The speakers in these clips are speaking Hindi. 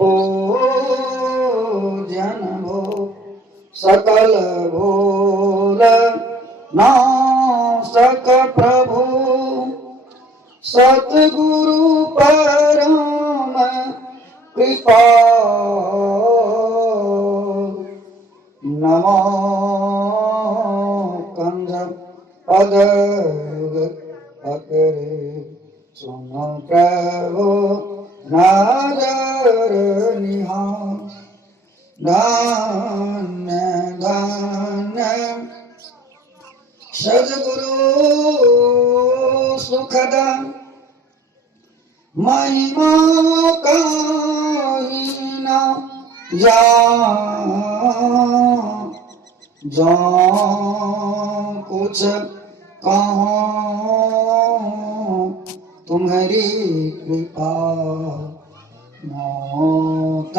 भोजन भो सकल भोल नासक प्रभु सतगुरु परम कृपा नमो कंज पद पकरे सुनो प्रभु नजर निहार धन्य धन्य सद्गुरु सुखद महिमा कहीं न जा कुछ कहूँ तुम्हारी कृपा मौत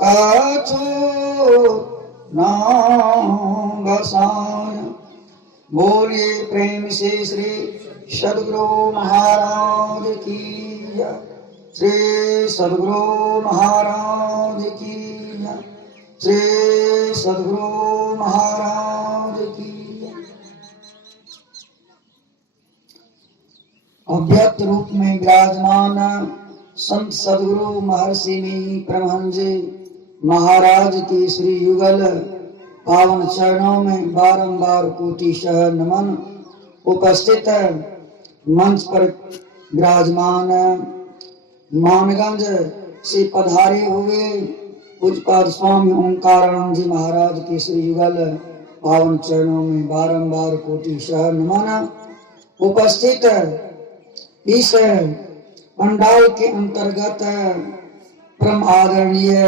कछु नाम बसाय। बोलिए प्रेम से श्री सद्गुरु महाराज की जय। श्री सद्गुरु महाराज की जय। श्री सद्गुरु महाराज की जय। अव्यक्त रूप में विराजमान संत सद्गुरु महर्षि परमहंस महाराज की श्री युगल पावन चरणों में बारंबार कोटिशः नमन। उपस्थित मंच पर विराजमान मानगंज से पधारे हुए पूज्यपाद स्वामी ओंकारानंद जी महाराज के श्री युगल पावन चरणों में बारंबार कोटिशः नमन। उपस्थित इस पंडाल के अंतर्गत परम आदरणीय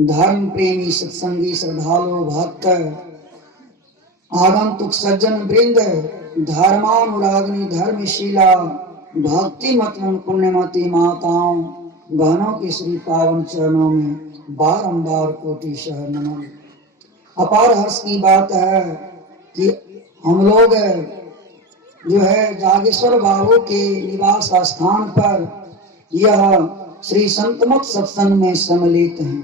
धर्म प्रेमी सत्संगी श्रद्धालु भक्त आगंतुक सज्जन वृंद धर्मानुरागिनी धर्मशीला भक्ति मतमन पुण्यमती माताओं बहनों के श्री पावन चरणों में बारंबार कोटिशः नमन। अपार हर्ष की बात है कि हम लोग जो है जागेश्वर बाबू के निवास स्थान पर यह श्री संतमत सत्संग में सम्मिलित हैं।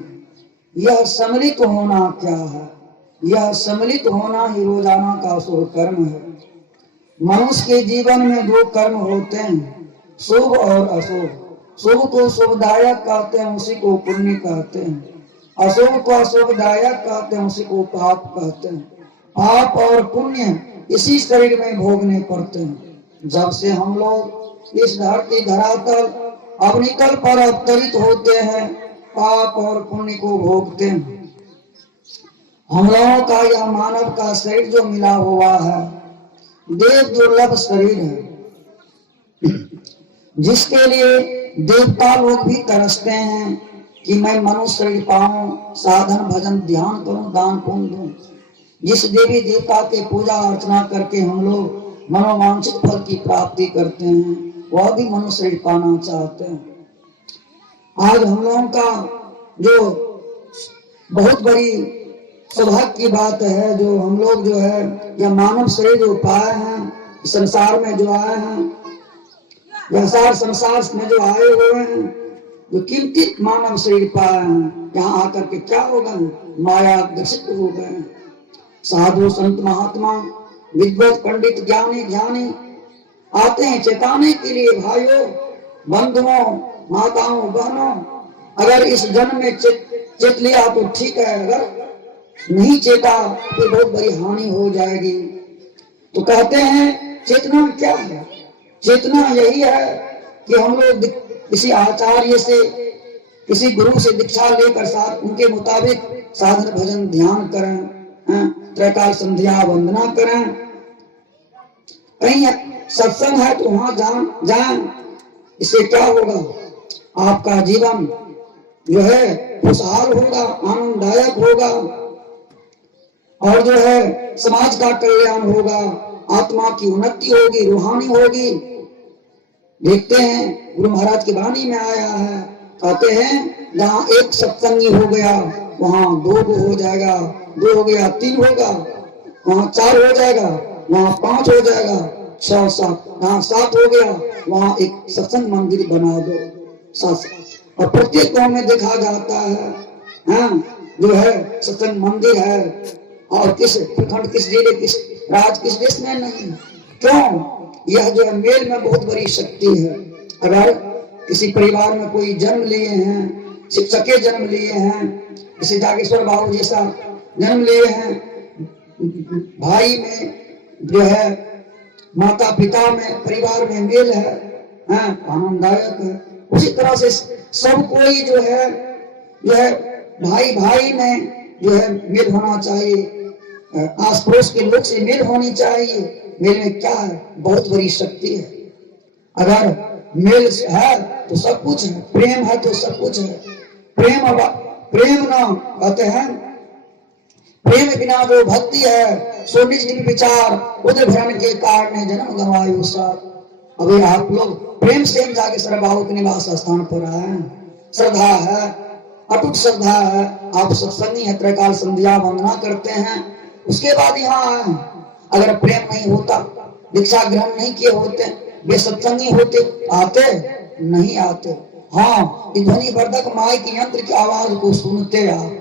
यह सम्मिलित होना क्या है? यह सम्मिलित होना ही रोजाना का शुभ कर्म है। मनुष्य के जीवन में दो कर्म होते हैं, शुभ और अशुभ। शुभ को शुभदायक कहते हैं, उसी को पुण्य कहते हैं। अशुभ को अशुभदायक कहते हैं, उसी को पाप कहते हैं। पाप और पुण्य इसी शरीर में भोगने पड़ते हैं। जब से हम लोग इस धरती धरातल अवनितल पर अवतरित होते हैं, पाप और पुण्य को भोगते हैं। हम लोगों का यह मानव का शरीर जो मिला हुआ है, देव दुर्लभ शरीर है, जिसके लिए देवता लोग भी तरसते हैं कि मैं मनुष्य शरीर पाऊं, साधन भजन ध्यान करूं, दान पुण्य दूं। जिस देवी देवता के पूजा अर्चना करके हम लोग मनोवांछित फल की प्राप्ति करते हैं, वह भी मनुष्य शरीर पाना चाहते हैं। आज हम लोगों का जो बहुत बड़ी सौभाग्य की बात है, जो हम लोग जो है यह मानव शरीर जो पाए हैं, संसार में जो आए हैं, यह संसार में जो आए हुए हैं, जो कीमती मानव शरीर पाए हैं, यहाँ आकर के क्या होगा? माया ग्रसित हो गए। साधु संत महात्मा विद्वत पंडित ज्ञानी ज्ञानी आते हैं चेताने के लिए, भाइयों बंधुओं माताओं बहनों, अगर इस जन्म में चेत लिया तो ठीक है, अगर नहीं चेता तो बहुत बड़ी हानि हो जाएगी। तो कहते हैं चेतना क्या है? चेतना यही है कि हम लोग किसी आचार्य से, किसी गुरु से दीक्षा लेकर साथ उनके मुताबिक साधन भजन ध्यान करें, त्रैकाल संध्या वंदना करें। कहीं सत्संग है तो वहां जाएं। इससे क्या होगा? आपका जीवन जो है खुशहाल होगा, आनंददायक होगा, और जो है समाज का कल्याण होगा, आत्मा की उन्नति होगी, रूहानी होगी। देखते हैं गुरु महाराज की वाणी में आया है, कहते हैं जहाँ एक सत्संगी हो गया वहाँ दो हो जाएगा, दो हो गया तीन होगा, वहाँ चार हो जाएगा, वहाँ पांच हो जाएगा, 6 7, वहाँ 7 हो गया, वहाँ एक सत्संग मंदिर बना दो। और प्रत्येक गांव में देखा जाता है, जो है सत्संग मंदिर है। और किस प्रखंड, किस जिले, किस राज्य, किस देश में नहीं। क्यों? यह जो है मेल में बहुत बड़ी शक्ति है। अगर किसी परिवार में कोई जन्म लिए हैं, शिक्षक के जन्म लिए हैं, जैसे जागेश्वर बाबू जैसा जन्म लिए हैं, भाई में जो है, माता पिता में, परिवार में मेल है, आनंददायक है। उसी तरह से सब कोई जो है भाई भाई में जो है मेल होना चाहिए, आस पड़ोस के लोग से मेल होनी चाहिए। मेल में क्या है? बहुत बड़ी शक्ति है। अगर मेल है तो सब कुछ है, प्रेम है तो सब कुछ है। प्रेम ना कहते हैं, प्रेम बिना जो भक्ति है सो निज निज विचार, उदय भरण के कारण जन्म गवायो सार। अभी आप लोग प्रेम से जागेश्वर बाबू के निवास स्थान पर आए, श्रद्धा है, अटूट श्रद्धा है, आप सत्संगी है, त्रैकाल संध्या वंदना करते हैं, उसके बाद यहाँ आए। अगर प्रेम नहीं होता, दीक्षा ग्रहण नहीं किए होते, बेसत्संगी होते, आते नहीं आते। हाँ, ध्वनि वर्धक माइक यंत्र की आवाज को सुनते आप।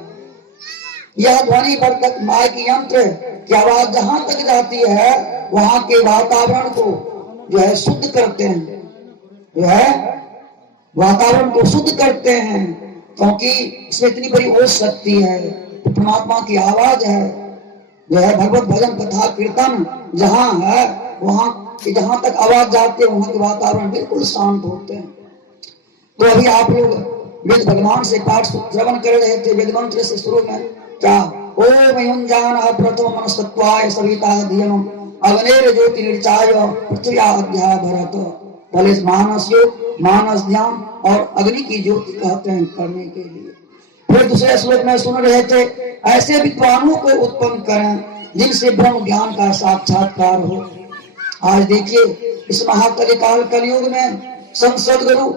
यह ध्वनि वर्धक माइक यंत्र की आवाज जहां तक जाती है, वहां के वातावरण को जो है शुद्ध करते हैं, जो है वातावरण को शुद्ध करते हैं, क्योंकि इसमें इतनी बड़ी ओज शक्ति है। तो परमात्मा की आवाज है, जो है भगवत भजन कथा कीर्तन जहां है, वहां जहां तक आवाज जाती है, वहां के वातावरण बिल्कुल शांत होते हैं। तो अभी आप लोग वेद भगवान से पाठ श्रवण कर रहे थे, वेद मंत्र से शुरू में क्या, ओम युंजान प्रथम मनस्तत्वाय सविता धियम अग्नेर ज्योति निर्चाय पृथ्व्याध्याय भरत। पहले मानस योग, मानस ध्यान और अग्नि की ज्योति कहते हैं करने के लिए। फिर दूसरे श्लोक में सुन रहे थे, ऐसे विद्वानों को उत्पन्न करें जिनसे ब्रह्म ज्ञान का साक्षात्कार हो। आज देखिए इस महाकलिकाल कलयुग में संसद गुरु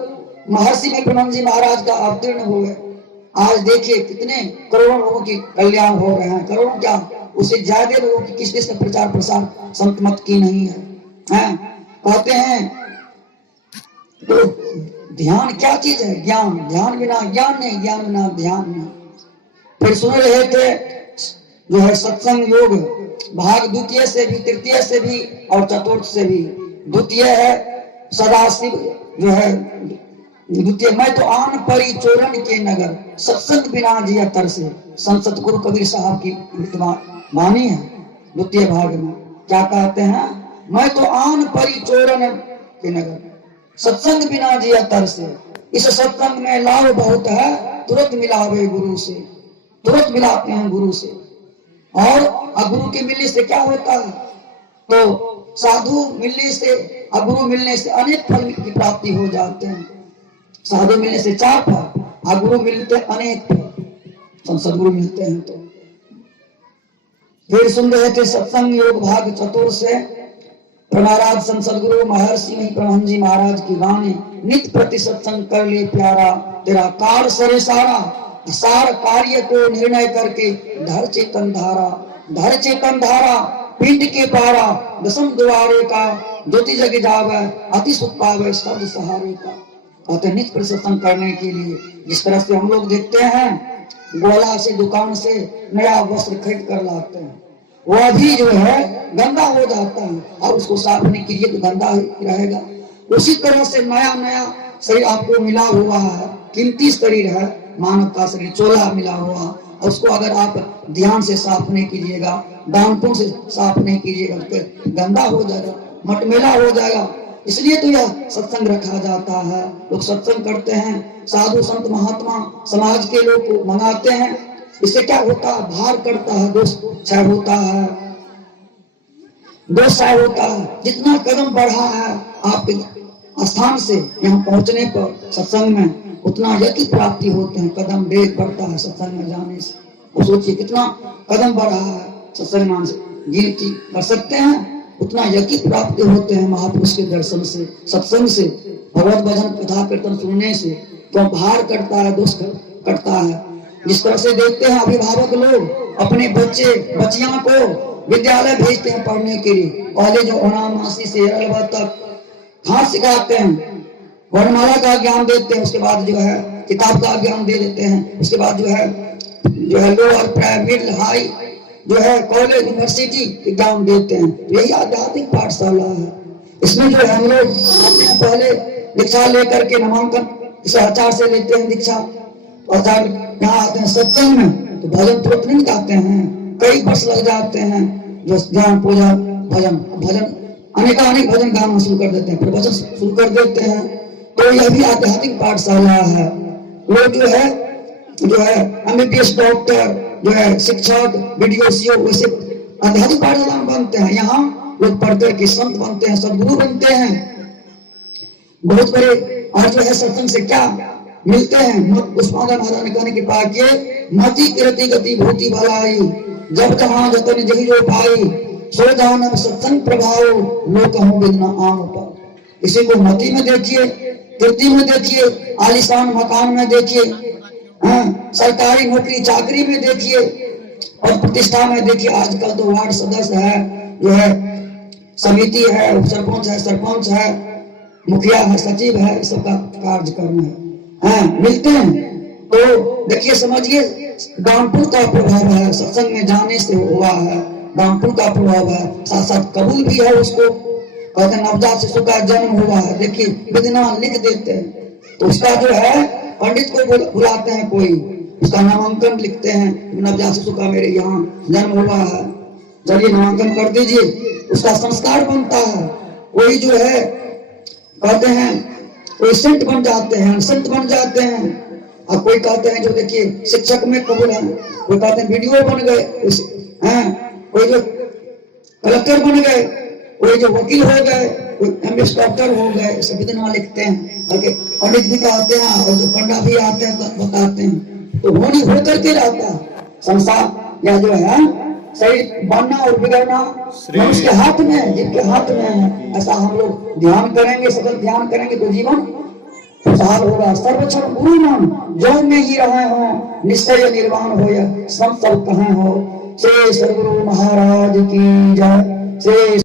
महर्षि विप्रमन जी महाराज का अवतीर्ण हुए। आज देखिए कितने करोड़ों लोगों की कल्याण हो रहे हैं, करोड़ों क्या, उससे ज्यादा लोगों की किस देश में प्रचार प्रसार संत मत की नहीं है, कहते हैं। तो ध्यान क्या चीज है? ज्ञान, ध्यान बिना ज्ञान नहीं, ज्ञान बिना ध्यान नहीं। फिर सुन रहे थे जो है सत्संग योग भाग द्वितीय से भी, तृतीय से भी और चतुर्थ से भी। द्वितीय है सदाशिव जो है द्वितीय, मैं तो आन परी चोरन के नगर, सत्संग बिना जिया तर से। संत गुरु कबीर साहब की वाणी है द्वितीय भाग में। क्या कहते हैं? मैं तो आन परी चोरन के नगर, सत्संग बिना जिया तर से। इस सत्संग में लाभ बहुत है, तुरंत मिलावे गुरु से, तुरंत मिलाते हैं गुरु से। और गुरु के मिलने से क्या होता है? तो साधु मिलने से, गुरु मिलने से अनेक फल की प्राप्ति हो जाते हैं। साधु मिलने से 4 फल, गुरु मिलते अनेक फल, सदगुरु मिलते हैं। तो फिर सुन रहे थे सत्संग योग भाग चतुर्थ से महाराज संत सदगुरु महर्षि विप्रमन जी महाराज की वाणी, नित्य प्रति सत्संग कर ले प्यारा, तेरा कार सरे सारा, सार कार्य को निर्णय करके धर चेतन धारा, धर चेतन धारा पिंड के पारा, दसम द्वारे का ज्योति जग जावे, अति सुख पावे शब्द सहारे का। कहते नित्य प्रति सत्संग करने के लिए, जिस तरह से हम लोग देखते हैं गोला से, दुकान से नया वस्त्र खरीद कर लाते हैं, वह भी जो है गंदा हो जाता है, अब उसको साफ नहीं कीजिए तो गंदा ही रहेगा। उसी तरह से नया नया शरीर आपको मिला हुआ है, कीमती शरीर है, मानव का शरीर चोला मिला हुआ, और उसको अगर आप ध्यान से साफ नहीं कीजिएगा, दांतों से साफ नहीं कीजिएगा, तो गंदा हो जाएगा, मटमेला हो जाएगा। इसलिए तो यह सत्संग रखा जाता है। लोग सत्संग करते हैं, साधु संत महात्मा समाज के लोग को मंगाते हैं। इससे क्या होता है? भार करता है, दोष क्षय होता है, दोष क्षय होता है। जितना कदम बढ़ा है आपके स्थान से यहाँ पहुंचने पर सत्संग में, उतना यज्ञ प्राप्ति होते हैं। कदम डेग बढ़ता है सत्संग में जाने से। और सोचिए कितना कदम बढ़ा है सत्संग मान से, गिनती कर सकते हैं, उतना यज्ञ प्राप्त होते हैं महापुरुष के दर्शन से, सत्संग से, भगवत भजन कथा कीर्तन सुनने से। तो भार करता है, दोष करता है। जिस तरह से देखते हैं अभिभावक लोग अपने बच्चे बच्चियों को विद्यालय भेजते हैं पढ़ने के लिए, पहले जो अनामासी से 11 तक हाथ सिखाते हैं, वर्णमाला का ज्ञान देते हैं, उसके बाद जो है किताब का ज्ञान दे देते हैं, उसके बाद जो है लोअर प्राइमरी हाई जो है कॉलेज यूनिवर्सिटी एग्जाम देते हैं। यही आध्यात्मिक पाठशाला है। इसमें जो है हम लोग आते हैं, पहले दीक्षा लेकर के नामांकन इसे आचार से लेते हैं दीक्षा, आचार यहाँ आते हैं सत्संग में तो भजन तुरंत नहीं गाते हैं, कई वर्ष लग जाते हैं, जो ध्यान पूजा भजन अनेक भजन गाना शुरू कर देते हैं, फिर भजन शुरू कर देते हैं। तो यह भी आध्यात्मिक पाठशाला है। लोग जो है एमबीबीएस डॉक्टर जो है शिक्षक बीडीओ वैसे आध्यात्मिक पाठशाला में बनते हैं। यहाँ लोग पढ़कर के संत बनते हैं, सदगुरु बनते हैं, बहुत बड़े। और जो है सत्संग से क्या मिलते हैं, पुष्पांजलि महाराज ने कहने की बात किए, मति कृति गति भूति भलाई, जब जहां जतन जही जो पाई, सो जान सत्संग प्रभाव, लोक कहूं बिना आम पर। इसी को मति में देखिए, कृति में देखिए, आलिशान मकान में देखिए, सरकारी नौकरी चाकरी में देखिए, और प्रतिष्ठा में देखिए। आजकल तो वार्ड सदस्य है, जो है समिति है, सरपंच है, मुखिया है, सचिव है, इस सबका कार्यक्रम है, मिलते हैं। तो देखिए समझिए, दानपुर का प्रभाव है, सत्संग में जाने से हुआ है, दानपुर का प्रभाव है, साथ साथ कबूल भी है उसको। कहते हैं नवजात शिशु का जन्म हुआ है, देखिए विधिना लिख देते हैं, तो उसका जो है पंडित को बुलाते हैं, कोई उसका नामांकन लिखते हैं, नवजात शिशु का मेरे यहाँ जन्म हुआ है, चलिए नामांकन कर दीजिए, उसका संस्कार बनता है। कोई जो है कहते हैं कोई संत बन जाते हैं, और कोई कहते हैं जो देखिए शिक्षक में कबूल है, कोई कहते हैं वीडियो बन गए, कोई जो कलेक्टर बन गए, कोई जो वकील हो गए, कोई एमबीबीएस डॉक्टर हो गए, सभी दिन लिखते हैं। और पंडित भी कहते हैं, और जो पंडा भी आते हैं बताते हैं। तो होनी हो करके रहता है संसार, या जो है शरीर बनना और बिगड़ना मनुष्य के हाथ में है, जिनके हाथ में है। ऐसा हम लोग ध्यान करेंगे, सतत ध्यान करेंगे तो जीवन खुशहाल होगा। सर्वक्षण गुरु नाम जो में ही रहे हो, निश्चय निर्वाण हो, सब कहे हो। श्री सद्गुरु महाराज की जय। श्री